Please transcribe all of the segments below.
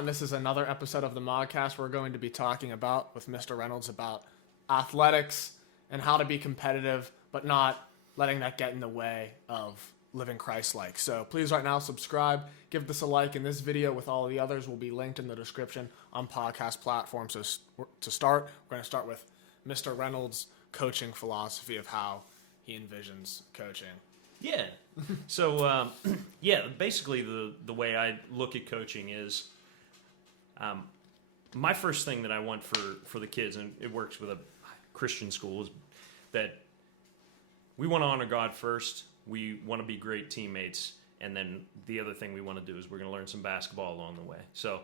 and this is another episode of the moGcast. We're going to be talking about, with Mr. Reynolds, about athletics and how to be competitive, but not letting that get in the way of living Christ-like. So please right now subscribe, give this a like, and this video with all the others will be linked in the description on podcast platforms. So to start, we're going to start with Mr. Reynolds' coaching philosophy of how he envisions coaching. Yeah. So, basically the way I look at coaching is my first thing that I want for the kids, and it works with a Christian school, is that we want to honor God first. We want to be great teammates. And then the other thing we want to do is we're going to learn some basketball along the way. So,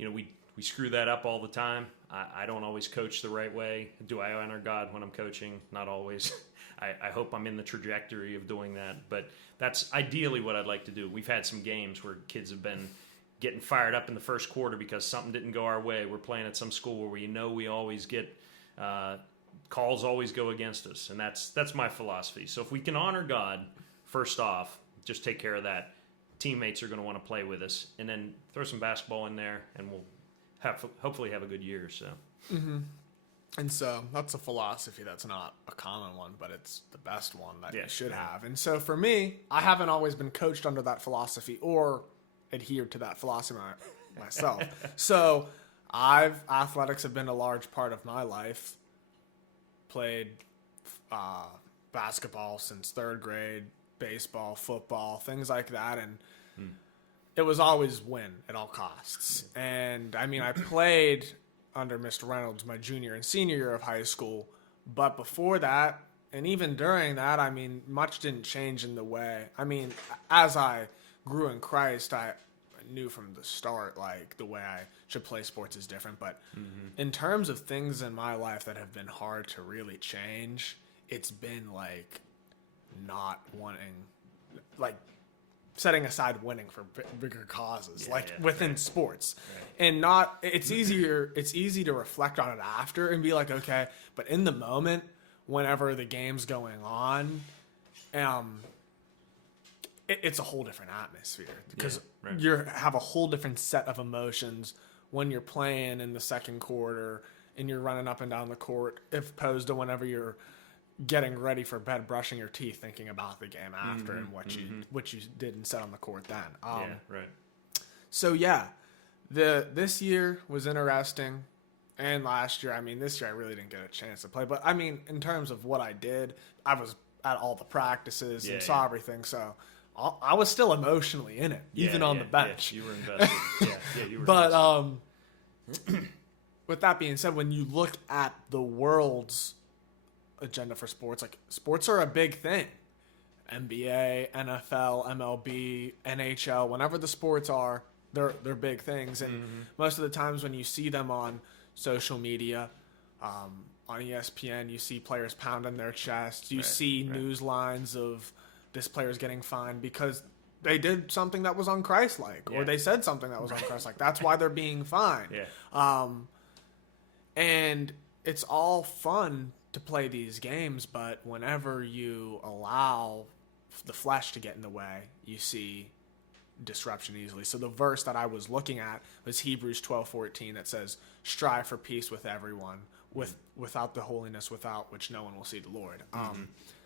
we screw that up all the time. I don't always coach the right way. Do I honor God when I'm coaching? Not always. I hope I'm in the trajectory of doing that, but that's ideally what I'd like to do. We've had some games where kids have been getting fired up in the first quarter because something didn't go our way. We're playing at some school where we always get calls always go against us, and that's my philosophy. So if we can honor God first off, just take care of that. Teammates are going to want to play with us, and then throw some basketball in there, and we'll hopefully have a good year. So. Mm-hmm. And so that's a philosophy that's not a common one, but it's the best one that you should have. And so for me, I haven't always been coached under that philosophy or adhered to that philosophy myself. So athletics have been a large part of my life. Played basketball since third grade, baseball, football, things like that. And it was always win at all costs. And I mean, I played under Mr. Reynolds my junior and senior year of high school. But before that, and even during that, I mean, much didn't change in the way. I mean, as I grew in Christ, I knew from the start, like, the way I should play sports is different. But in terms of things in my life that have been hard to really change, it's been, like, not wanting, like, setting aside winning for bigger causes, within sports. Right. And it's easy to reflect on it after and be like, okay, but in the moment, whenever the game's going on, it's a whole different atmosphere because you have a whole different set of emotions when you're playing in the second quarter and you're running up and down the court, as opposed to whenever you're getting ready for bed, brushing your teeth, thinking about the game after and what you did and said on the court then. So this year was interesting, and last year, I mean, this year I really didn't get a chance to play, but I mean, in terms of what I did, I was at all the practices and saw everything, so I was still emotionally in it, even on the bench. You were invested. You were. But with that being said, when you look at the world's agenda for sports, like, sports are a big thing. NBA, NFL, MLB, NHL, whenever the sports are, they're big things. And most of the times when you see them on social media, on ESPN, you see players pounding their chests. You see news lines of this player's getting fined because they did something that was un-Christ-like, or they said something that was un-Christ-like. That's why they're being fined. And it's all fun to play these games, but whenever you allow the flesh to get in the way, you see disruption easily. So the verse that I was looking at was Hebrews 12:14 that says, "Strive for peace with everyone, without the holiness without which no one will see the Lord."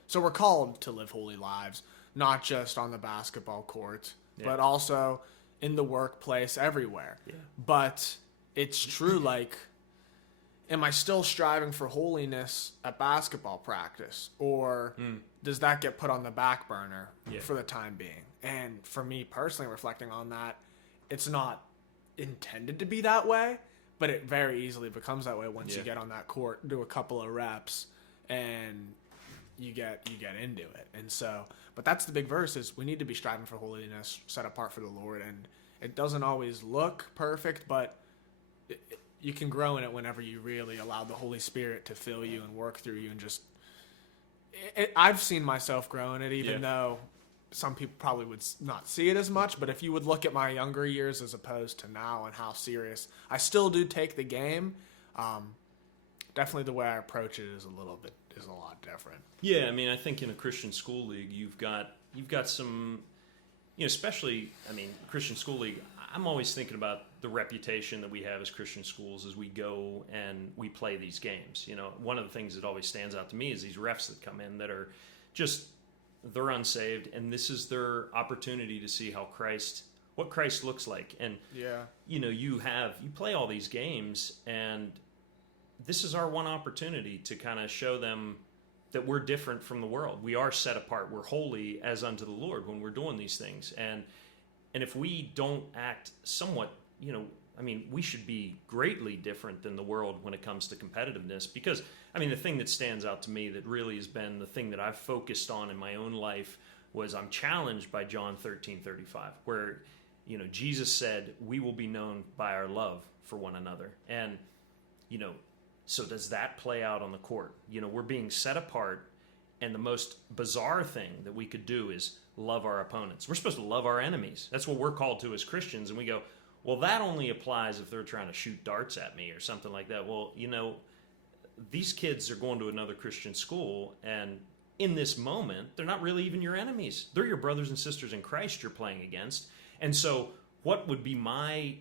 So we're called to live holy lives, not just on the basketball court, but also in the workplace, everywhere. But it's true, like, am I still striving for holiness at basketball practice? Or does that get put on the back burner for the time being? And for me personally, reflecting on that, it's not intended to be that way, but it very easily becomes that way once you get on that court, do a couple of reps, and you get into it. And so, but that's the big verse, is we need to be striving for holiness, set apart for the Lord. And it doesn't always look perfect, but you can grow in it whenever you really allow the Holy Spirit to fill you and work through you. And just, I've seen myself grow in it, even though some people probably would not see it as much. But if you would look at my younger years as opposed to now and how serious I still do take the game, definitely the way I approach it is a lot different. Yeah, I mean, I think in a Christian school league, you've got some especially, I mean, Christian School League, I'm always thinking about the reputation that we have as Christian schools as we go and we play these games. One of the things that always stands out to me is these refs that come in that are just, they're unsaved, and this is their opportunity to see what Christ looks like. And, you play all these games, and this is our one opportunity to kind of show them that we're different from the world. We are set apart. We're holy as unto the Lord when we're doing these things. And if we don't act somewhat, we should be greatly different than the world when it comes to competitiveness. Because, the thing that stands out to me that really has been the thing that I've focused on in my own life was I'm challenged by John 13:35, where, Jesus said, we will be known by our love for one another. And, so does that play out on the court? We're being set apart, and the most bizarre thing that we could do is love our opponents. We're supposed to love our enemies. That's what we're called to as Christians. And we go, well, that only applies if they're trying to shoot darts at me or something like that. Well, these kids are going to another Christian school, and in this moment, they're not really even your enemies. They're your brothers and sisters in Christ you're playing against. And so what would be my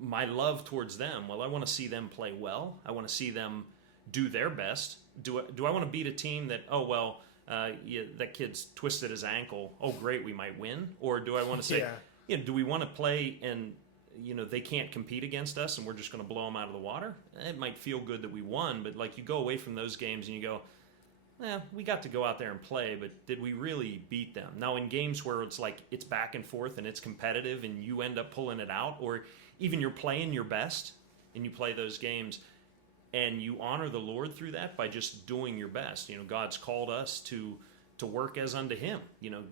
love towards them? Well, I want to see them play well. I want to see them do their best. Do I want to beat a team that, that kid's twisted his ankle, oh great, we might win? Or do I want to say, do we want to play and they can't compete against us and we're just going to blow them out of the water? It might feel good that we won, but like you go away from those games and you go, we got to go out there and play, but did we really beat them? Now in games where it's like it's back and forth and it's competitive and you end up pulling it out, or even you're playing your best and you play those games and you honor the Lord through that by just doing your best. God's called us to work as unto him.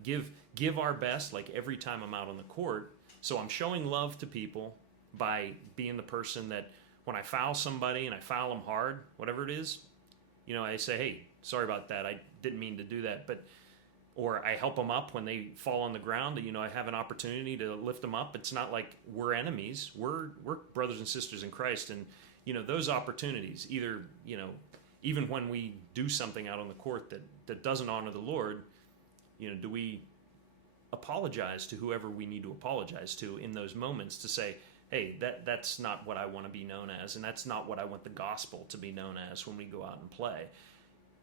Give our best, like every time I'm out on the court. So I'm showing love to people by being the person that when I foul somebody and I foul them hard, whatever it is, I say, hey, sorry about that. I didn't mean to do that. Or I help them up when they fall on the ground. I have an opportunity to lift them up. It's not like we're enemies. We're brothers and sisters in Christ. And, those opportunities, either, even when we do something out on the court that doesn't honor the Lord, do we apologize to whoever we need to apologize to in those moments to say, hey, that's not what I want to be known as, and that's not what I want the gospel to be known as when we go out and play.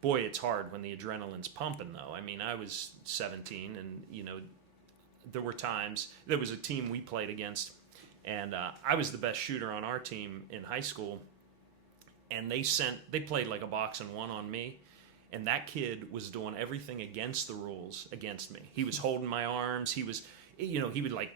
Boy, it's hard when the adrenaline's pumping, though. I was 17, and, there were times, there was a team we played against, and I was the best shooter on our team in high school, and they played like a boxing one on me, and that kid was doing everything against the rules against me. He was holding my arms. He was, he would like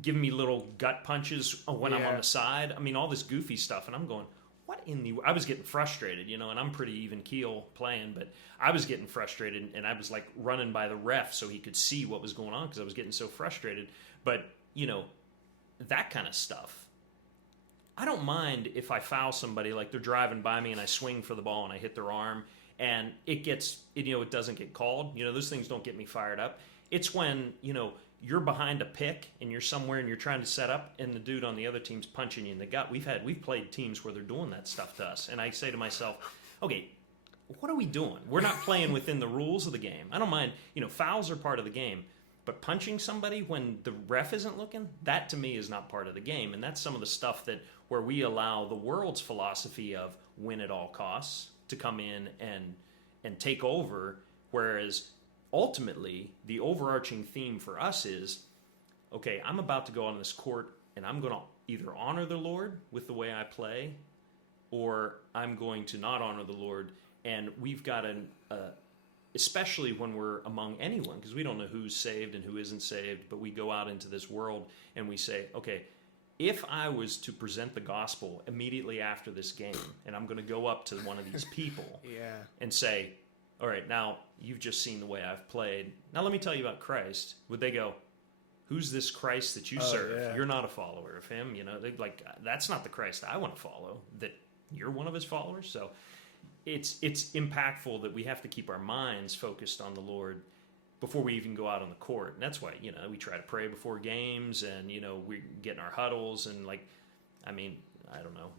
give me little gut punches when I'm on the side. All this goofy stuff, and I'm going, what in the... I was getting frustrated, and I'm pretty even keel playing, but I was getting frustrated, and I was like running by the ref so he could see what was going on because I was getting so frustrated. But, that kind of stuff. I don't mind if I foul somebody, like they're driving by me and I swing for the ball and I hit their arm and it doesn't get called. Those things don't get me fired up. It's when, you're behind a pick and you're somewhere and you're trying to set up and the dude on the other team's punching you in the gut. We've played teams where they're doing that stuff to us. And I say to myself, okay, what are we doing? We're not playing within the rules of the game. I don't mind, fouls are part of the game. But punching somebody when the ref isn't looking, that to me is not part of the game. And that's some of the stuff where we allow the world's philosophy of win at all costs to come in and take over. Whereas ultimately, the overarching theme for us is, okay, I'm about to go on this court and I'm going to either honor the Lord with the way I play, or I'm going to not honor the Lord. And we've got especially when we're among anyone, because we don't know who's saved and who isn't saved, but we go out into this world and we say, okay, if I was to present the gospel immediately after this game, and I'm going to go up to one of these people and say, all right, now you've just seen the way I've played. Now let me tell you about Christ. Would they go, who's this Christ that you serve? Yeah. You're not a follower of him. They'd like, that's not the Christ I want to follow, that you're one of his followers. So it's impactful that we have to keep our minds focused on the Lord before we even go out on the court. And that's why, we try to pray before games and, we get in our huddles and I don't know.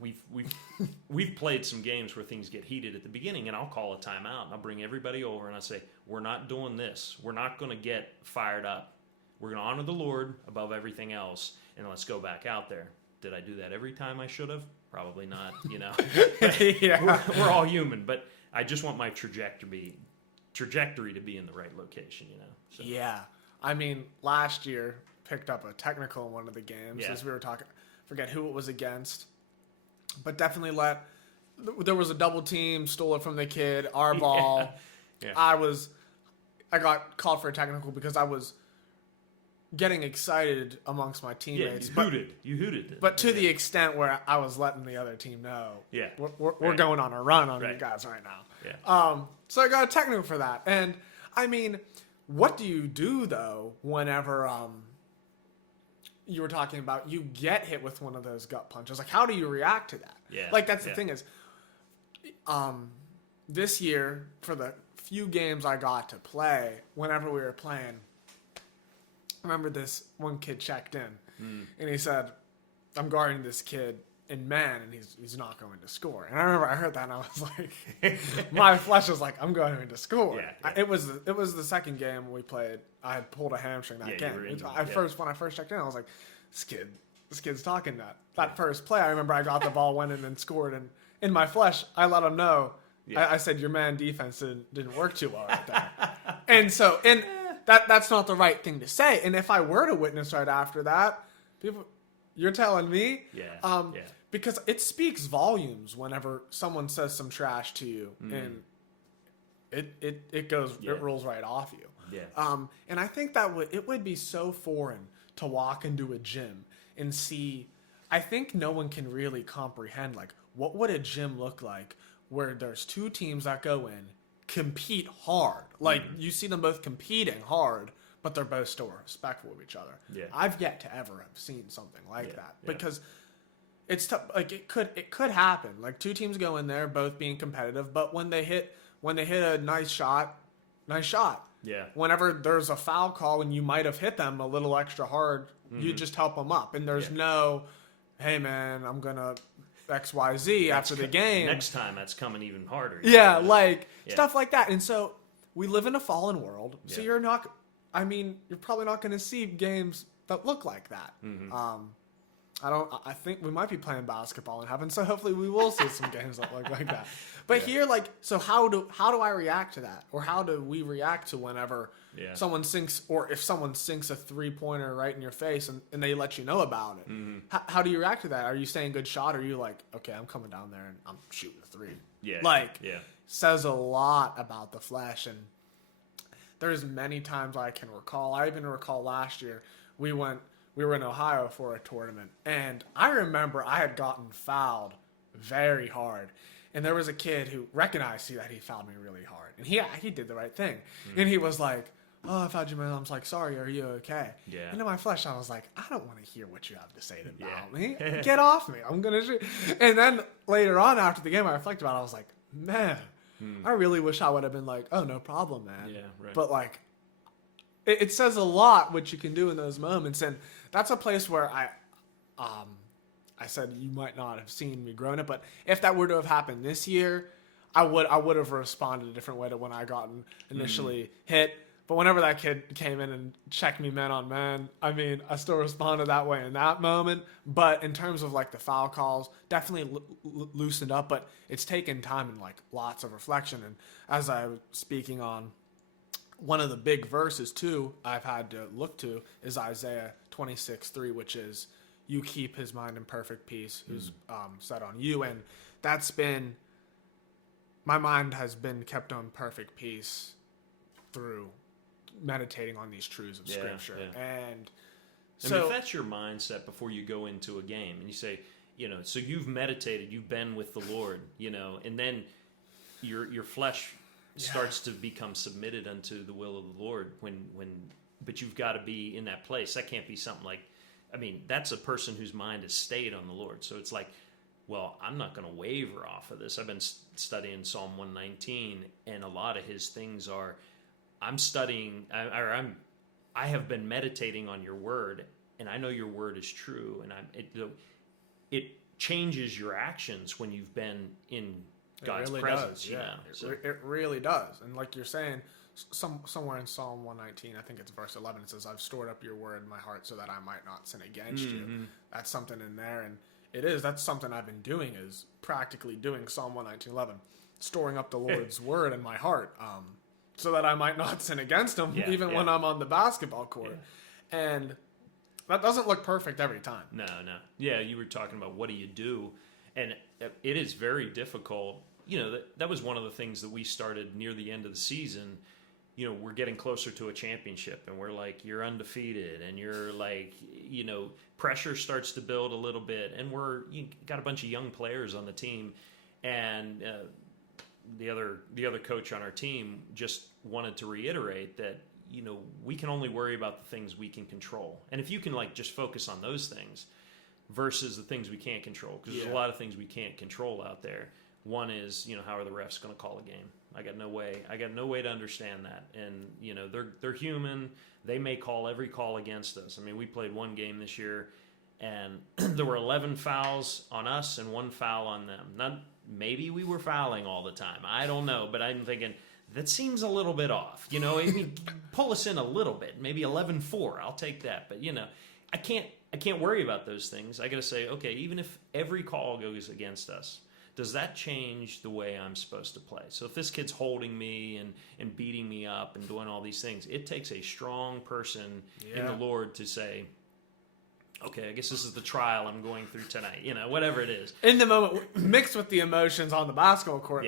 We've played some games where things get heated at the beginning, and I'll call a timeout and I'll bring everybody over and I say, we're not doing this. We're not going to get fired up. we're going to honor the Lord above everything else, and let's go back out there. Did I do that every time I should have? Probably not, Yeah. we're all human, but I just want my trajectory to be in the right location, So. Yeah. I mean, last year, picked up a technical in one of the games as we were talking. Forget who it was against, but definitely there was a double team, stole it from the kid, our ball. Yeah. I got called for a technical because I was getting excited amongst my teammates. You hooted. But to the extent where I was letting the other team know, we're going on a run on you guys right now. Yeah. So I got a technical for that. And, I mean, what do you do, though, whenever you were talking about you get hit with one of those gut punches? Like, how do you react to that? Yeah. Like, that's the thing is, this year, for the few games I got to play, whenever we were playing, I remember this one kid checked in, and he said, I'm guarding this kid in man, and he's not going to score. And I remember I heard that, and I was like, my flesh was like, I'm going to score. Yeah. It was the second game we played. I had pulled a hamstring that game. When I first checked in, I was like, this kid's talking that first play. I remember I got the ball, went in and scored, and in my flesh, I let him know. I said, your man defense didn't work too well right there. And that's not the right thing to say. And if I were to witness right after that, you're telling me? Yeah. Because it speaks volumes whenever someone says some trash to you, and it rolls right off you. Yeah. And I think that it would be so foreign to walk into a gym and see. I think no one can really comprehend, like, what would a gym look like where there's two teams that go in, compete hard. Like, you see them both competing hard, but they're both still respectful of each other. Yeah. I've yet to ever have seen something like that, because it's tough. Like, it could happen. Like, two teams go in there, both being competitive, but when they hit a nice shot. Yeah. Whenever there's a foul call and you might have hit them a little extra hard, you just help them up, and there's no, hey man, I'm gonna XYZ after the game. Next time, that's coming even harder. Stuff like that. And so we live in a fallen world. So you're probably not going to see games that look like that. I think we might be playing basketball in heaven, so hopefully we will see some games that look like that. But here, so how do I react to that? Or how do we react to whenever someone sinks, or if someone sinks a 3-pointer right in your face and they let you know about it? How do you react to that? Are you saying good shot, or are you like, okay, I'm coming down there and I'm shooting a 3? Says a lot about the flesh. And there's many times I can recall. I even recall last year we were in Ohio for a tournament, and I remember I had gotten fouled very hard. And there was a kid who recognized that he fouled me really hard. And he did the right thing. And he was like, oh, I fouled you, man. I was like, sorry, are you okay? Yeah. And in my flesh, I was like, I don't want to hear what you have to say about me. Get off me. I'm going to shoot. And then later on after the game, I reflected about it. I was like, man, I really wish I would have been like, oh, no problem, man. Yeah, right. But, like, it says a lot what you can do in those moments. And that's a place where I said you might not have seen me growing up, but if that were to have happened this year, I would have responded a different way to when I got initially hit. But whenever that kid came in and checked me man on man, I mean, I still responded that way in that moment. But in terms of like the foul calls, definitely loosened up. But it's taken time and like lots of reflection. And as I was speaking on, one of the big verses too I've had to look to is Isaiah 26:3, which is, you keep his mind in perfect peace, who's set on you. And that's been, my mind has been kept on perfect peace through meditating on these truths of Scripture. Yeah. And so, I mean, if that's your mindset before you go into a game, and you say, so you've meditated, you've been with the Lord, and then your flesh starts to become submitted unto the will of the Lord but you've got to be in that place. That can't be something like, I mean, that's a person whose mind is stayed on the Lord. So it's like, well, I'm not going to waver off of this. I've been studying Psalm 119, and a lot of his things are, I have been meditating on your word, and I know your word is true, and it changes your actions when you've been in God's presence. Does, yeah. It really does. And like you're saying, somewhere in Psalm 119, I think it's verse 11, it says, I've stored up your word in my heart so that I might not sin against you. That's something in there, and that's something I've been doing, is practically doing Psalm 119:11, storing up the Lord's word in my heart, so that I might not sin against him, even when I'm on the basketball court. And that doesn't look perfect every time. No. Yeah, you were talking about what do you do, and it is very difficult. That was one of the things that we started near the end of the season. We're getting closer to a championship, and we're like, you're undefeated, and you're like, pressure starts to build a little bit, and you got a bunch of young players on the team, and the other coach on our team just wanted to reiterate that we can only worry about the things we can control, and if you can just focus on those things versus the things we can't control, because there's a lot of things we can't control out there. One is, how are the refs going to call a game? I got no way to understand that. And, they're human. They may call every call against us. I mean, we played one game this year, and there were 11 fouls on us and 1 foul on them. Maybe we were fouling all the time. I don't know, but I'm thinking, that seems a little bit off. I mean, pull us in a little bit. Maybe 11-4. I'll take that. But, I can't worry about those things. I got to say, okay, even if every call goes against us, does that change the way I'm supposed to play? So if this kid's holding me and beating me up and doing all these things, it takes a strong person in the Lord to say, okay, I guess this is the trial I'm going through tonight, whatever it is. In the moment, mixed with the emotions on the basketball court,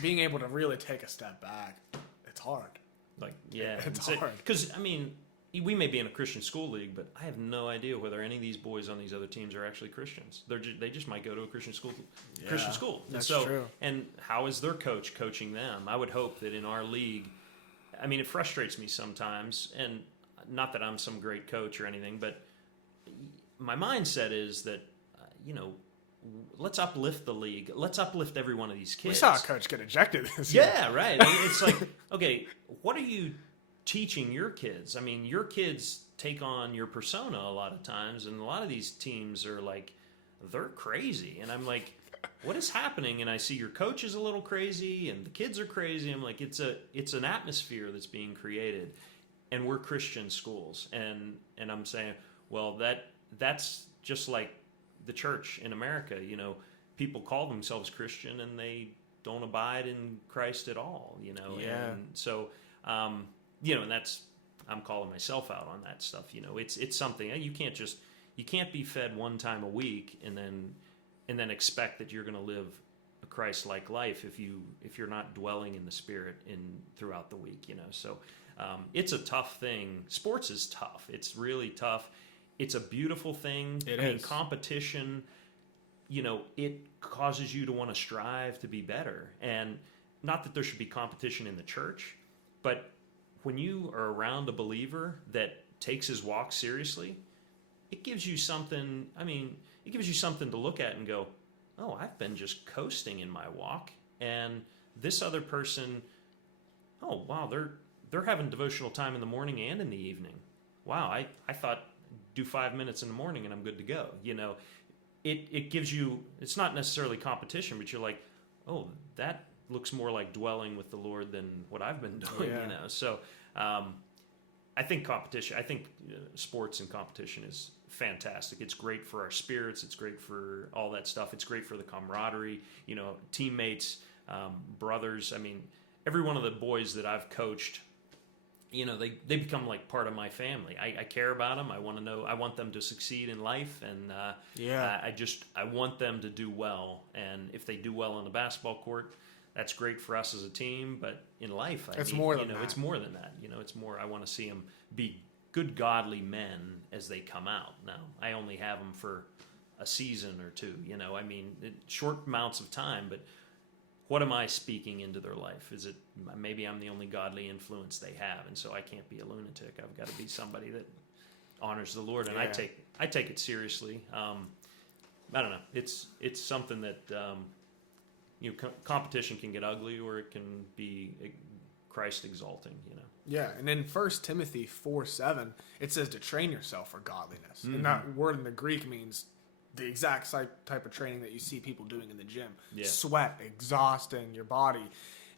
being able to really take a step back, it's hard. It's hard. Because, I mean, we may be in a Christian school league, but I have no idea whether any of these boys on these other teams are actually Christians. They just might go to a Christian school. That's true. And how is their coach coaching them? I would hope that in our league, I mean, it frustrates me sometimes, and not that I'm some great coach or anything, but my mindset is that, let's uplift the league. Let's uplift every one of these kids. We saw a coach get ejected this year. Yeah, right. I mean, it's like, okay, what are you teaching your kids? I mean, your kids take on your persona a lot of times, and a lot of these teams are like, they're crazy. And I'm like, what is happening? And I see your coach is a little crazy, and the kids are crazy. I'm like, it's an atmosphere that's being created, and we're Christian schools. And I'm saying, well, that's just like the church in America. People call themselves Christian, and they don't abide in Christ at all. And so. And that's, I'm calling myself out on that stuff. It's something you can't be fed one time a week and then expect that you're going to live a Christ-like life if you're not dwelling in the Spirit throughout the week. So it's a tough thing. Sports is tough. It's really tough. It's a beautiful thing. I mean, competition. It causes you to want to strive to be better, and not that there should be competition in the church, but when you are around a believer that takes his walk seriously, it gives you something. I mean, it gives you something to look at and go, oh, I've been just coasting in my walk, and this other person, oh, wow, they're having devotional time in the morning and in the evening. Wow, I thought do 5 minutes in the morning and I'm good to go. It gives you, it's not necessarily competition, but you're like, oh, that looks more like dwelling with the Lord than what I've been doing, So I think sports and competition is fantastic. It's great for our spirits. It's great for all that stuff. It's great for the camaraderie, teammates, brothers. I mean, every one of the boys that I've coached, they become like part of my family. I care about them. I want them to succeed in life, and I want them to do well. And if they do well on the basketball court, that's great for us as a team, but in life, it's more than that. It's more than that. It's more, I want to see them be good, godly men as they come out. Now, I only have them for a season or two, I mean, short amounts of time, but what am I speaking into their life? Is it, maybe I'm the only godly influence they have, and so I can't be a lunatic. I've got to be somebody that honors the Lord, and I take it seriously. I don't know. It's something that, competition can get ugly, or it can be Christ exalting, Yeah, and in 1 Timothy 4:7, it says to train yourself for godliness. And that word in the Greek means the exact type of training that you see people doing in the gym. Yeah. Sweat, exhausting your body.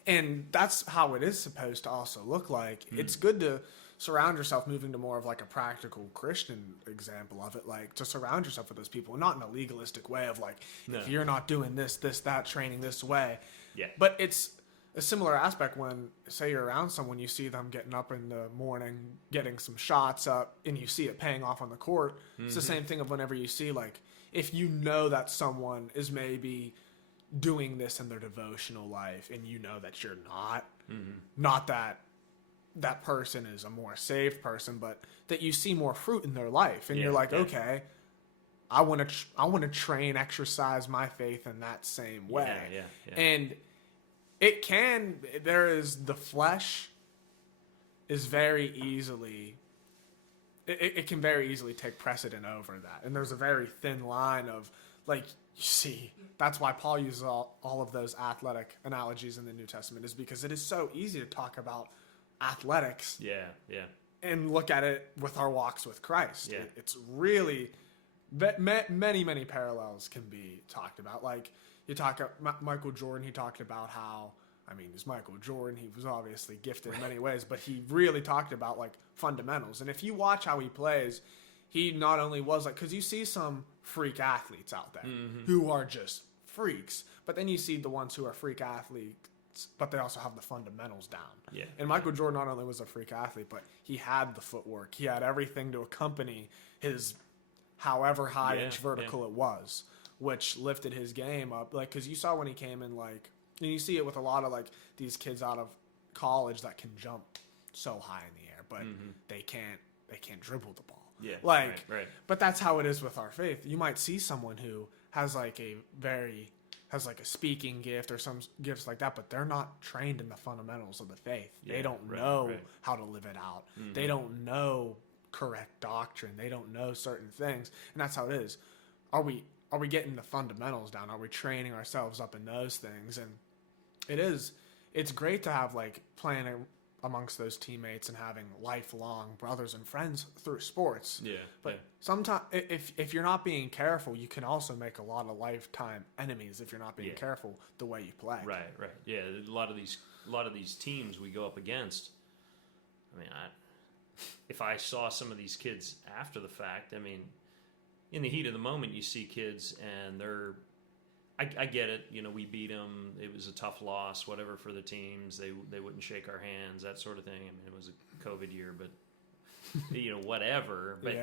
And that's how it is supposed to also look like. It's good to surround yourself, moving to more of like a practical Christian example of it, like to surround yourself with those people, not in a legalistic way of like, if you're not doing this, that, training this way. Yeah. But it's a similar aspect when, say, you're around someone, you see them getting up in the morning, getting some shots up, and you see it paying off on the court. It's the same thing of whenever you see, like, if you know that someone is maybe doing this in their devotional life and you know that you're not that person is a more saved person, but that you see more fruit in their life, and you're like, okay, I want to train, exercise my faith in that same way. And the flesh is very easily, it can very easily take precedent over that. And there's a very thin line of, like, you see, that's why Paul uses all of those athletic analogies in the New Testament, is because it is so easy to talk about athletics and look at it with our walks with Christ. It's really, many parallels can be talked about. Like, you talk about Michael Jordan, he talked about how, I mean, he's Michael Jordan, he was obviously gifted in many ways, but he really talked about, like, fundamentals. And if you watch how he plays, he not only was like, because you see some freak athletes out there who are just freaks, but then you see the ones who are freak athletes, but they also have the fundamentals down. And Michael Jordan not only was a freak athlete, but he had the footwork. He had everything to accompany his however high inch vertical it was, which lifted his game up. Like, because you saw when he came in, like, and you see it with a lot of, like, these kids out of college that can jump so high in the air, but they can't dribble the ball. But that's how it is with our faith. You might see someone who has like a speaking gift or some gifts like that, but they're not trained in the fundamentals of the faith. They don't know how to live it out. They don't know correct doctrine. They don't know certain things, and that's how it is. Are we getting the fundamentals down? Are we training ourselves up in those things? And it's great to have, like, playing amongst those teammates and having lifelong brothers and friends through sports. But sometimes, if you're not being careful, you can also make a lot of lifetime enemies if you're not being careful the way you play. Yeah, a lot of these teams we go up against. I mean, if I saw some of these kids after the fact, I mean, in the heat of the moment, you see kids and they're. I get it. You know, we beat them. It was a tough loss, whatever, for the teams. They wouldn't shake our hands, that sort of thing. I mean, it was a COVID year, but you know, whatever. But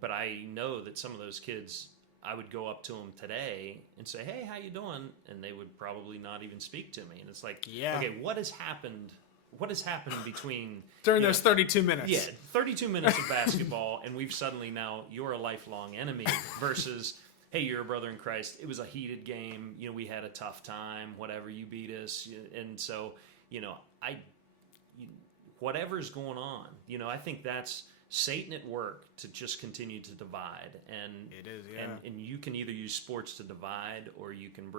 but I know that some of those kids, I would go up to them today and say, "Hey, how you doing?" And they would probably not even speak to me. And it's like, okay, what has happened? What has happened between during those 32 minutes? 32 minutes of basketball, and we've suddenly now you're a lifelong enemy versus. Hey, you're a brother in Christ. It was a heated game. You know, we had a tough time. Whatever, you beat us, and so whatever's going on. You know, I think that's Satan at work to just continue to divide. And it is, and you can either use sports to divide or you can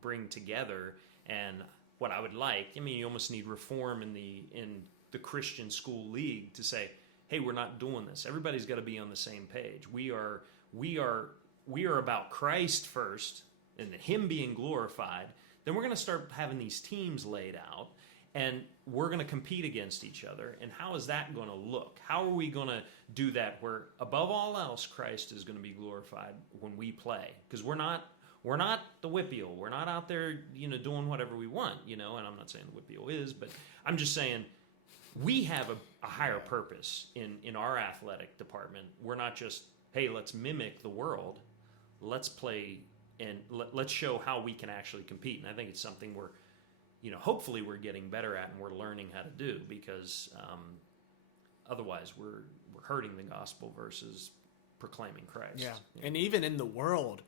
bring together. And what I would like, I mean, you almost need reform in the Christian school league to say, hey, we're not doing this. Everybody's got to be on the same page. We are about Christ first and Him being glorified. Then we're going to start having these teams laid out, and we're going to compete against each other. And how is that going to look? How are we going to do that where, above all else, Christ is going to be glorified when we play? Because we're not the whippeal. We're not out there, you know, doing whatever we want, you know. And I'm not saying the whippeal is, but I'm just saying we have a higher purpose in our athletic department. We're not just, hey, let's mimic the world. Let's play and let's show how we can actually compete. And I think it's something we're, you know, hopefully we're getting better at and we're learning how to do, because otherwise we're hurting the gospel versus proclaiming Christ. Yeah. And even in the world,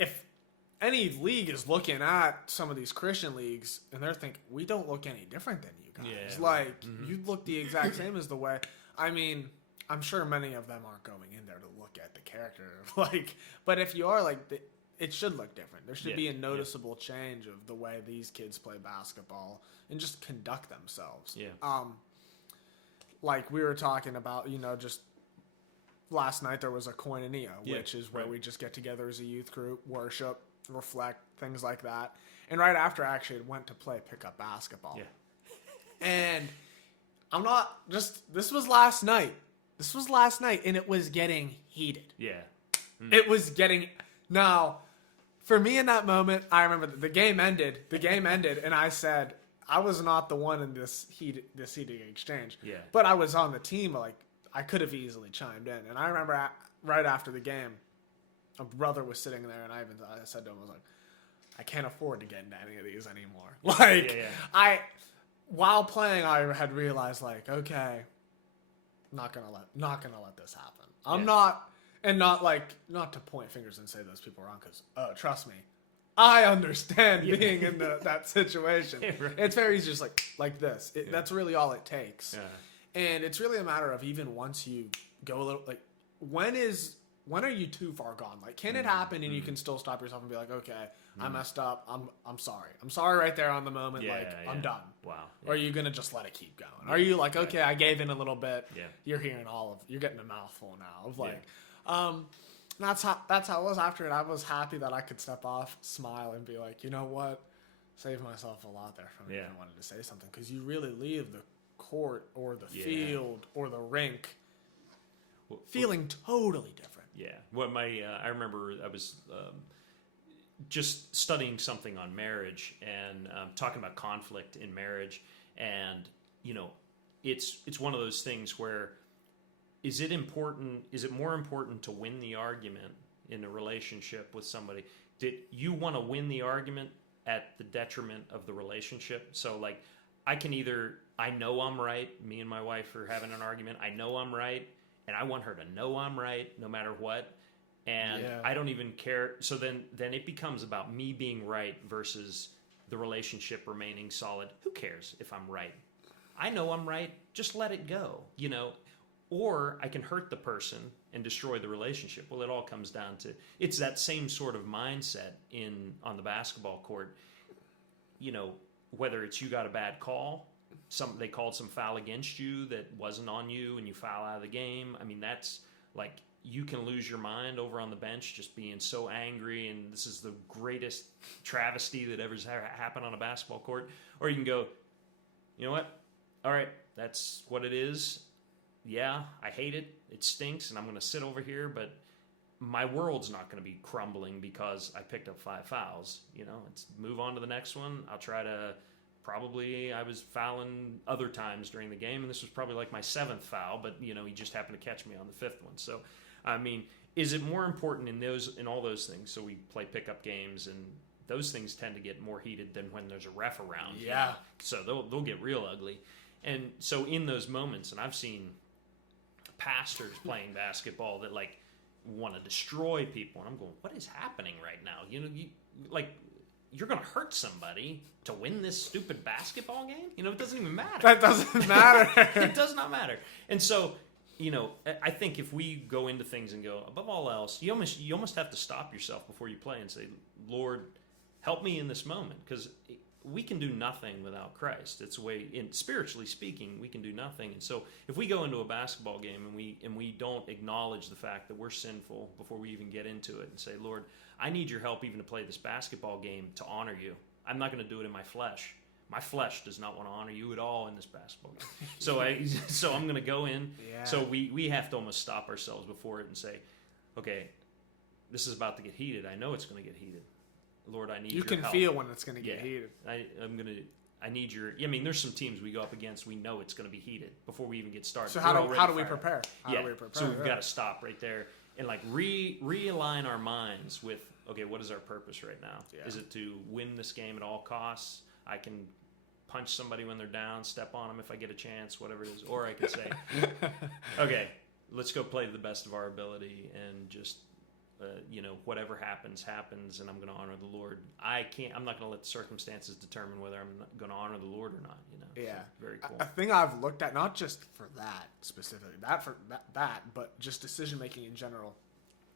if any league is looking at some of these Christian leagues and they're thinking, we don't look any different than you guys. You look the exact same as the way, I mean, I'm sure many of them aren't going in there to look at the character, but if you are, it should look different. There should be a noticeable change of the way these kids play basketball and just conduct themselves. Like we were talking about, you know, just last night there was a koinonia, which is where we just get together as a youth group, worship, reflect, things like that. And right after, I actually went to play pickup basketball. Yeah. And I'm not just, this was last night. This was last night, and it was getting heated. Yeah. It was getting, now, for me in that moment, I remember the game ended. The game ended, and I said, I was not the one in this heated exchange. Yeah. But I was on the team, like, I could have easily chimed in. And I remember right after the game, a brother was sitting there, and I said to him, I was like, I can't afford to get into any of these anymore. Like, while playing, I had realized, like, okay, not gonna let this happen. I'm not, and not to point fingers and say those people are wrong, because trust me, I understand being in that situation. Right. It's very easy, just like this. That's really all it takes. Yeah. And it's really a matter of, even once you go a little, like, when are you too far gone? Like, can it happen and you can still stop yourself and be like, okay, I messed up. I'm sorry. I'm sorry right there on the moment. I'm done. Wow. Or are you going to just let it keep going? Are you like, okay, I gave in a little bit. Yeah. You're hearing you're getting a mouthful now of like, that's how it was after it. I was happy that I could step off, smile, and be like, you know what? Save myself a lot there from even wanting to say something, because you really leave the court or the field or the rink feeling totally different. Yeah. What I remember I was just studying something on marriage and talking about conflict in marriage, and it's one of those things where is it more important to win the argument in a relationship with somebody? Did you want to win the argument at the detriment of the relationship? So like, I know I'm right. Me and my wife are having an argument. I know I'm right, and I want her to know I'm right no matter what. And I don't even care. So then it becomes about me being right versus the relationship remaining solid. Who cares if I'm right? I know I'm right. Just let it go, Or I can hurt the person and destroy the relationship. Well, it all comes down to, it's that same sort of mindset on the basketball court. Whether it's you got a bad call, they called some foul against you that wasn't on you, and you foul out of the game. I mean, that's like, you can lose your mind over on the bench just being so angry, and this is the greatest travesty that ever's happened on a basketball court. Or you can go, you know what? All right, that's what it is. Yeah, I hate it. It stinks, and I'm going to sit over here, but my world's not going to be crumbling because I picked up 5 fouls. Let's move on to the next one. I'll try to I was fouling other times during the game, and this was probably like my 7th foul, but, he just happened to catch me on the 5th one. So, I mean, is it more important in all those things? So we play pickup games, and those things tend to get more heated than when there's a ref around. Yeah. So they'll get real ugly. And so in those moments, and I've seen pastors playing basketball that like want to destroy people, and I'm going, what is happening right now? You're going to hurt somebody to win this stupid basketball game? It doesn't even matter. That doesn't matter. It does not matter. And so, I think if we go into things and go, above all else, you almost have to stop yourself before you play and say, Lord, help me in this moment, because we can do nothing without Christ. It's a way, spiritually speaking, we can do nothing. And so if we go into a basketball game and we don't acknowledge the fact that we're sinful before we even get into it and say, Lord, I need your help even to play this basketball game to honor you. I'm not going to do it in my flesh. My flesh does not want to honor you at all in this basketball game. So I'm going to go in. Yeah. So we have to almost stop ourselves before it and say, okay, this is about to get heated. I know it's going to get heated. Lord, I need your help. You can feel when it's going to get heated. I need your. I mean, there's some teams we go up against. We know it's going to be heated before we even get started. So how do we prepare? So we've got to stop right there and like realign our minds with, okay, what is our purpose right now? Yeah. Is it to win this game at all costs? I can punch somebody when they're down, step on them if I get a chance, whatever it is, or I can say, okay, let's go play to the best of our ability and just. Whatever happens, and I'm going to honor the Lord. I'm not going to let the circumstances determine whether I'm going to honor the Lord or not, Yeah. So very cool. A thing I've looked at, not just for that specifically, but just decision-making in general,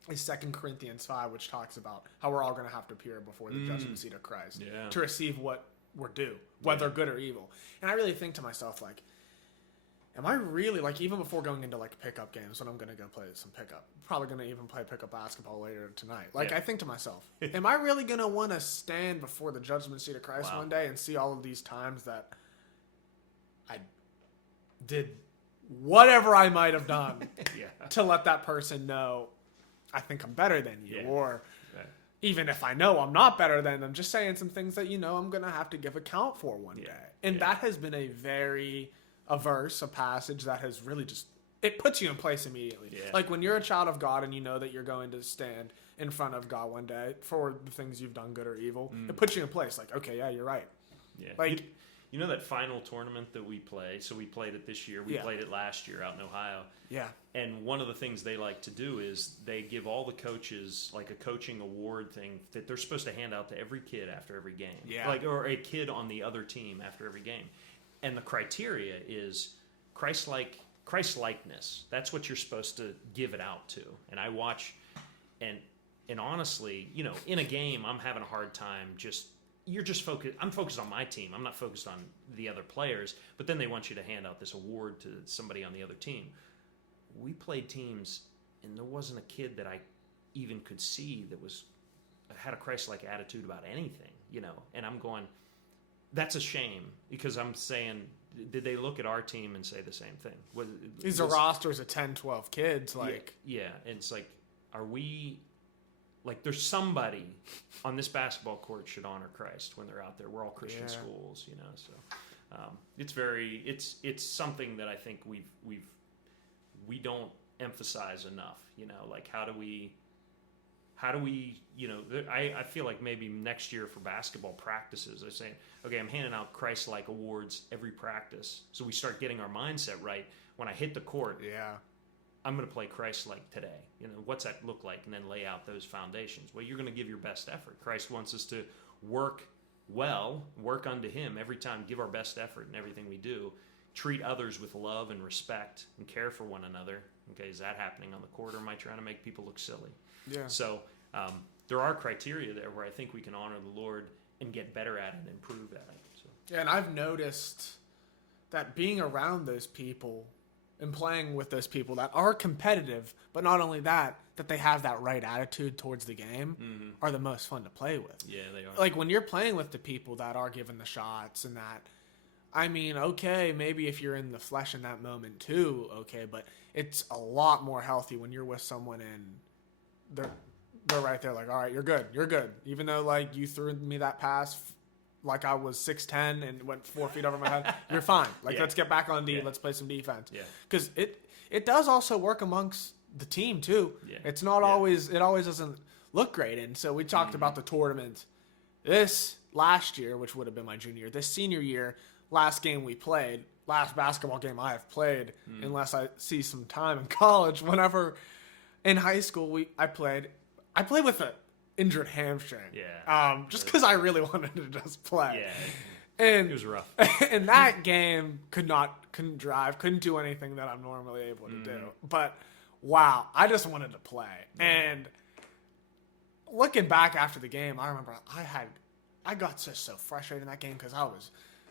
is 2 Corinthians 5, which talks about how we're all going to have to appear before the judgment seat of Christ to receive what we're due, whether good or evil. And I really think to myself, like, am I really, like, even before going into, like, pickup games, when I'm going to go play some pickup, probably going to even play pickup basketball later tonight. Like, Yeah. I think to myself, am I really going to want to stand before the judgment seat of Christ one day and see all of these times that I did whatever I might have done to let that person know I think I'm better than you, or even if I know I'm not better than them, just saying some things that, I'm going to have to give account for one day. And that has been a passage that has really just, it puts you in place immediately. Yeah. Like when you're a child of God and you know that you're going to stand in front of God one day for the things you've done, good or evil, it puts you in place. Like, okay, yeah, you're right. Yeah. Like, you know that final tournament that we play? So we played it this year. We played it last year out in Ohio. Yeah. And one of the things they like to do is they give all the coaches like a coaching award thing that they're supposed to hand out to every kid after every game. Yeah. Like, or a kid on the other team after every game. And the criteria is Christ-likeness. That's what you're supposed to give it out to. And I watch, and honestly, in a game, I'm having a hard time you're just focused. I'm focused on my team. I'm not focused on the other players. But then they want you to hand out this award to somebody on the other team. We played teams, and there wasn't a kid that I even could see that had a Christ-like attitude about anything, And I'm going, that's a shame, because I'm saying, did they look at our team and say the same thing? These are rosters of 10, 12 kids, like. Yeah, and it's like, are we. Like, there's somebody on this basketball court should honor Christ when they're out there. We're all Christian schools, So it's something that I think we don't emphasize enough. Like how do we I feel like maybe next year for basketball practices, they're saying, okay, I'm handing out Christ-like awards every practice, so we start getting our mindset right. When I hit the court, I'm going to play Christ-like today. What's that look like? And then lay out those foundations. Well, you're going to give your best effort. Christ wants us to work unto Him every time, give our best effort in everything we do, treat others with love and respect, and care for one another. Okay, is that happening on the court, or am I trying to make people look silly? Yeah. So there are criteria there where I think we can honor the Lord and get better at it and improve at it. So. Yeah, and I've noticed that being around those people and playing with those people that are competitive, but not only that they have that right attitude towards the game, are the most fun to play with. Yeah, they are. Like when you're playing with the people that are giving the shots and that, I mean, okay, maybe if you're in the flesh in that moment too, okay, but it's a lot more healthy when you're with someone and they're right there like, all right, you're good. Even though like you threw me that pass like I was 6'10" and went 4 feet over my head, you're fine. Like, let's get back on D. Let's play some defense. Yeah. Because it does also work amongst the team, too. Yeah. It's not always, it always doesn't look great. And so we talked about the tournament. This last year, which would have been my junior year, this senior year, last game we played, last basketball game I have played, unless I see some time in college. Whenever in high school I played with a injured hamstring. Yeah. Just because I really wanted to just play. Yeah. And it was rough. And that game couldn't drive, couldn't do anything that I'm normally able to do. But wow, I just wanted to play. And looking back after the game, I remember I got so frustrated in that game because I was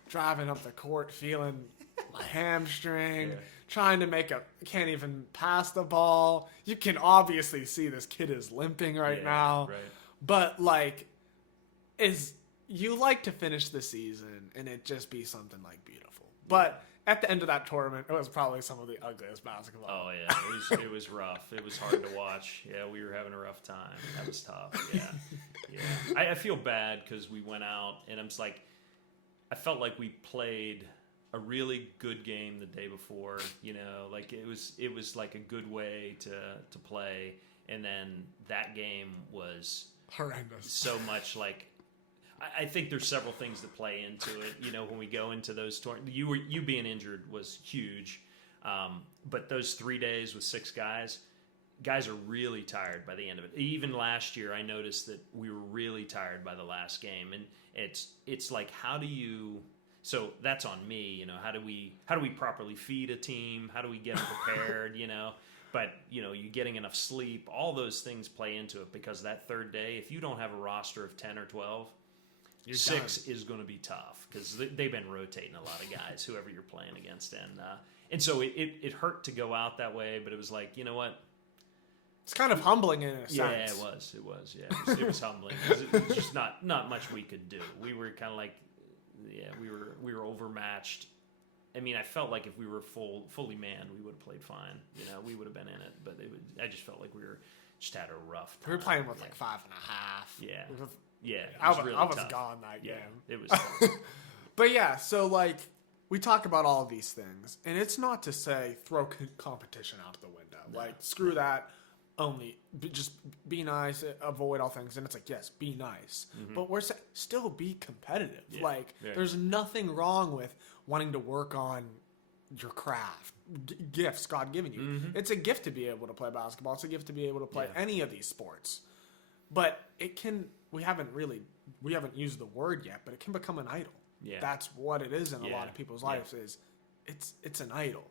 driving up the court feeling my hamstring, trying to can't even pass the ball. You can obviously see this kid is limping right now. Right. But like, you like to finish the season and it just be something like beautiful. But at the end of that tournament, it was probably some of the ugliest basketball. Oh yeah, it was rough. It was hard to watch. Yeah, we were having a rough time. That was tough. Yeah. I feel bad because we went out and I'm just like, I felt like we played a really good game the day before, like it was like a good way to play, and then that game was horrendous. So much like, I think there's several things that play into it. When we go into those tournaments, you being injured was huge, but those 3 days with 6 guys are really tired by the end of it. Even last year, I noticed that we were really tired by the last game, and it's like, how do you? So that's on me, how do we properly feed a team? How do we get them prepared, But, you getting enough sleep, all those things play into it, because that third day, if you don't have a roster of 10 or 12, You're 6 done. is going to be tough because they've been rotating a lot of guys, whoever you're playing against, and so it hurt to go out that way, but it was like, you know what? It's kind of humbling in a sense. Yeah, it was. Yeah, it was humbling. It was just not much we could do. We were kind of like, we were overmatched. I mean, I felt like if we were fully manned, we would have played fine. We would have been in it, but I just felt like we were just had a rough time. We were playing with like 5.5. Yeah. It was- Yeah, I was, really I was tough. gone that game. It was tough. But yeah, so like we talk about all these things, and it's not to say throw competition out the window. No. Like screw that. Only just be nice, avoid all things. And it's like, yes, be nice, but we're still be competitive. Yeah. Like Yeah. there's nothing wrong with wanting to work on your craft, gifts God given you. It's a gift to be able to play basketball. It's a gift to be able to play any of these sports. But it can. We haven't used the word yet, but it can become an idol. Yeah. That's what it is in a lot of people's lives. It's an idol.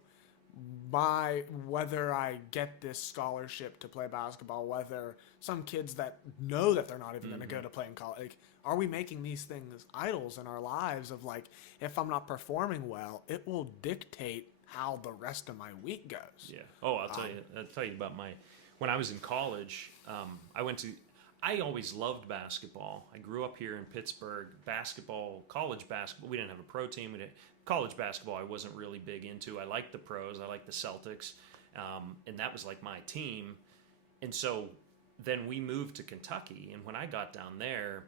Whether I get this scholarship to play basketball, whether some kids that know that they're not even going to go to play in college, like, are we making these things idols in our lives of like, if I'm not performing well, it will dictate how the rest of my week goes. Yeah. Oh, I'll tell you about when I was in college. I always loved basketball. I grew up here in Pittsburgh. College basketball. We didn't have a pro team. College basketball I wasn't really big into. I liked the pros. I liked the Celtics. And that was like my team. And so then we moved to Kentucky. And when I got down there,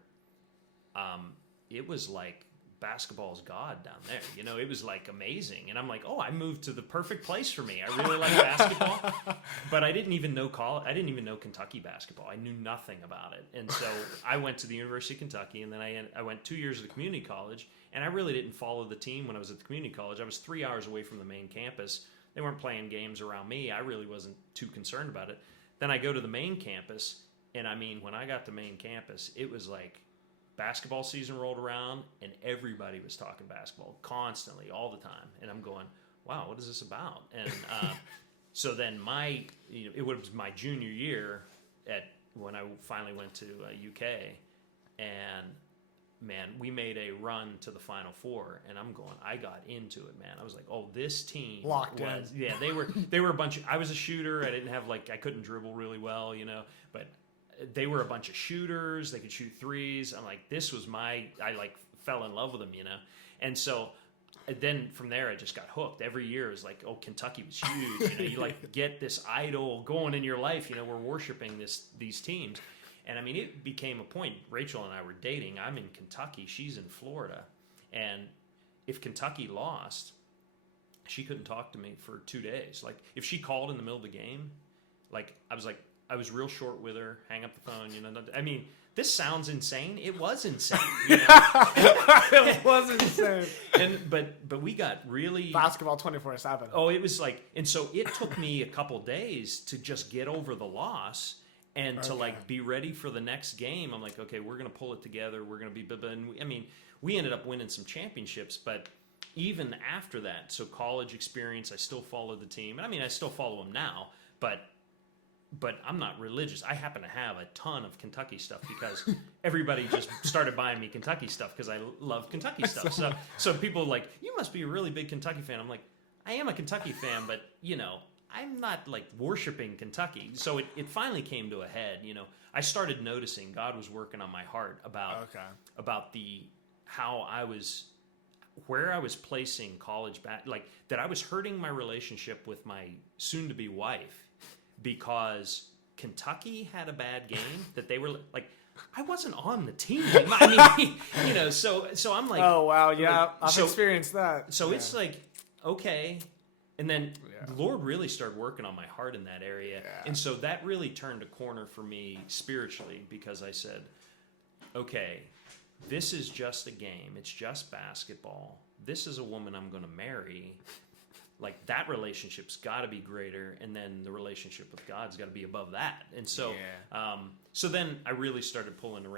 it was like basketball is God down there. It was like amazing. And I'm like, oh, I moved to the perfect place for me. I really like basketball. But I didn't even know I didn't even know Kentucky basketball. I knew nothing about it. And so I went to the University of Kentucky, and then I went 2 years at the community college, and I really didn't follow the team when I was at the community college. I was 3 hours away from the main campus. They weren't playing games around me. I really wasn't too concerned about it. Then I go to the main campus, and I mean, when I got to main campus, it was like basketball season rolled around and everybody was talking basketball constantly all the time, and I'm going, wow, what is this about? And so then it was my junior year when I finally went to UK, and man, we made a run to the Final Four, and I'm going, I got into it, man. I was like, oh, this team Locked in. Yeah, they were a bunch of, I was a shooter. I couldn't dribble really well, but they were a bunch of shooters. They could shoot threes. I'm like, this was I fell in love with them, And so then from there, I just got hooked. Every year it was like, oh, Kentucky was huge. You like get this idol going in your life. We're worshiping these teams. And I mean, it became a point. Rachel and I were dating. I'm in Kentucky. She's in Florida. And if Kentucky lost, she couldn't talk to me for 2 days. Like if she called in the middle of the game, I was real short with her, hang up the phone, I mean, this sounds insane. It was insane. It was insane. But we got really basketball 24/7. Oh, it was like, and so it took me a couple days to just get over the loss and to like be ready for the next game. I'm like, okay, we're gonna pull it together. We're gonna be. And we ended up winning some championships, but even after that, so college experience, I still followed the team. And I mean, I still follow them now, but I'm not religious. I happen to have a ton of Kentucky stuff because everybody just started buying me Kentucky stuff because I love Kentucky stuff. So people are like, you must be a really big Kentucky fan. I'm like, I am a Kentucky fan, but, I'm not like worshiping Kentucky. So it finally came to a head. I started noticing God was working on my heart about where I was placing college back, like that I was hurting my relationship with my soon-to-be wife because Kentucky had a bad game that they were like, I wasn't on the team. I mean, so I'm like, oh wow, yeah, I've experienced that. So it's like, okay, and then the Lord really started working on my heart in that area, and so that really turned a corner for me spiritually because I said, okay, this is just a game. It's just basketball. This is a woman I'm going to marry. Like that relationship's got to be greater, and then the relationship with God's got to be above that. And so, so then I really started pulling the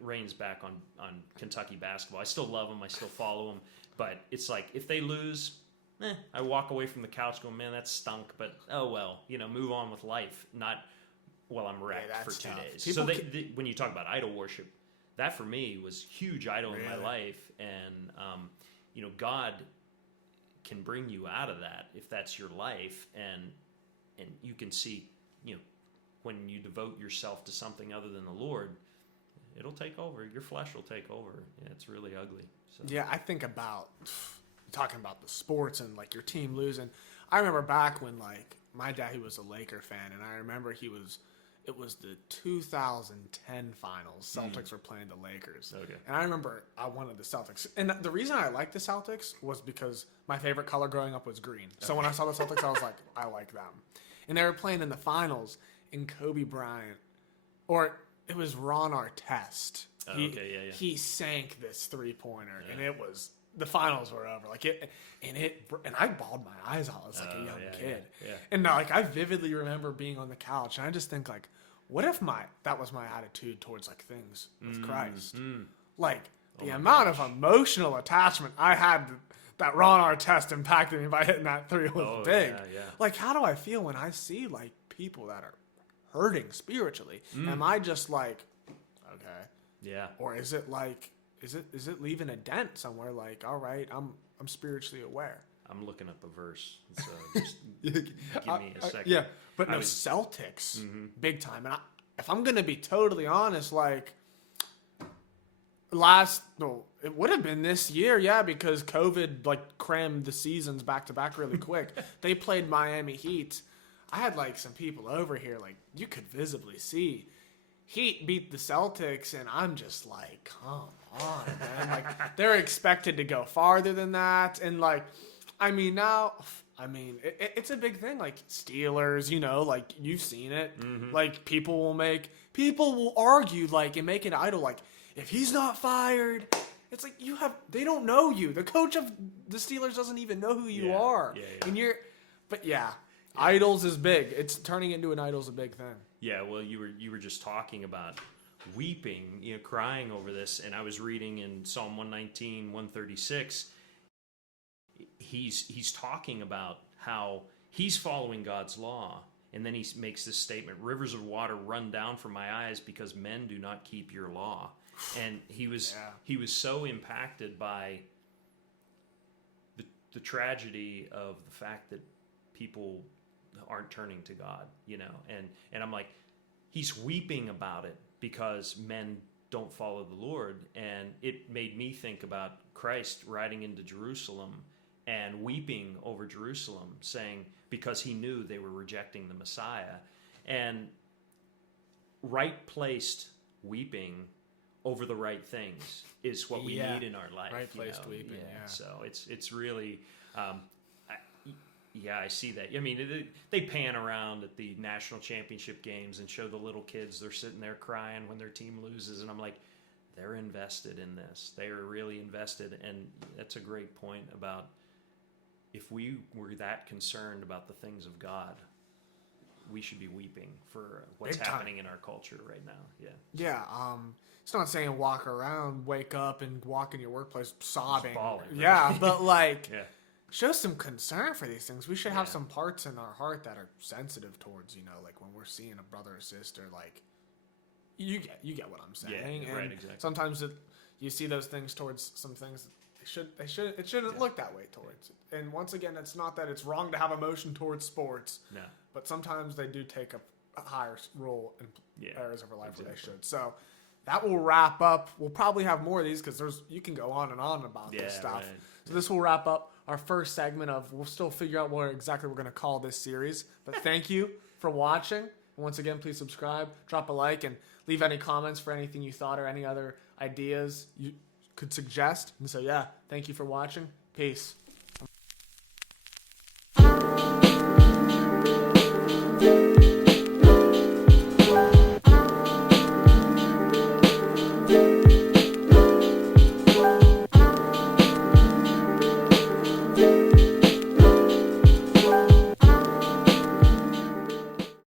reins back on Kentucky basketball. I still love them, I still follow them, but it's like if they lose, I walk away from the couch going, man, that stunk. But oh well, move on with life. Not I'm wrecked for 2 days. People when you talk about idol worship, that for me was huge idol in my life. And, God can bring you out of that if that's your life. And you can see, when you devote yourself to something other than the Lord, it'll take over. Your flesh will take over. Yeah, it's really ugly. So. Yeah, I think about talking about the sports and like your team losing. I remember back when like my dad, he was a Laker fan, and I remember it was the 2010 finals. Celtics were playing the Lakers. Okay. And I remember I wanted the Celtics. And the reason I liked the Celtics was because my favorite color growing up was green. So when I saw the Celtics, I was like, I like them. And they were playing in the finals, and Kobe Bryant, or it was Ron Artest. He sank this 3-pointer, and it was, the finals were over. Like and I bawled my eyes out as like a young kid. Yeah. And like I vividly remember being on the couch, and I just think like, what if that was my attitude towards like things with Christ? Like the amount of emotional attachment I had that Ron Artest impacted me by hitting that 3 was big. Yeah. Like, how do I feel when I see like people that are hurting spiritually? Am I just like, okay, yeah, or is it like, is it leaving a dent somewhere? Like, all right, I'm spiritually aware. I'm looking up a verse, so just give me a second. Yeah, but Celtics, big time. And if I'm gonna be totally honest, like it would have been this year, yeah, because COVID like crammed the seasons back to back really quick. They played Miami Heat. I had like some people over here, like you could visibly see Heat beat the Celtics, and I'm just like, come on, man. Like they're expected to go farther than that, and like, it's a big thing. Like Steelers, like you've seen it. Like people will argue like and make an idol like, if he's not fired, it's like they don't know you. The coach of the Steelers doesn't even know who you are. Yeah. And idols is big. It's turning into an idol's a big thing. Yeah, well, you were just talking about weeping, crying over this, and I was reading in Psalm 119, 136. He's talking about how he's following God's law, and then he makes this statement: "Rivers of water run down from my eyes because men do not keep your law." And he was so impacted by the tragedy of the fact that people aren't turning to God, and I'm like, he's weeping about it because men don't follow the Lord. And it made me think about Christ riding into Jerusalem and weeping over Jerusalem, saying, because he knew they were rejecting the Messiah. And right placed weeping over the right things is what we need in our life. Right placed weeping. Yeah. So it's really, I see that. I mean, they pan around at the national championship games and show the little kids. They're sitting there crying when their team loses, and I'm like, they're invested in this. They are really invested, and that's a great point about if we were that concerned about the things of God, we should be weeping for what's happening in our culture right now. Yeah. Yeah. It's not saying walk around, wake up, and walk in your workplace sobbing. Bawling, right? Yeah, but like, show some concern for these things. We should have some parts in our heart that are sensitive towards, like when we're seeing a brother or sister, like you get what I'm saying. Yeah, and right, exactly. Sometimes you see those things towards some things. It shouldn't look that way towards it. And once again, it's not that it's wrong to have emotion towards sports. No. But sometimes they do take a higher role in areas of our life where they should. So that will wrap up. We'll probably have more of these because you can go on and on about this stuff. Right. So this will wrap up our first segment of, we'll still figure out what exactly we're going to call this series. But thank you for watching. And once again, please subscribe, drop a like, and leave any comments for anything you thought or any other ideas you could suggest. And so, thank you for watching. Peace.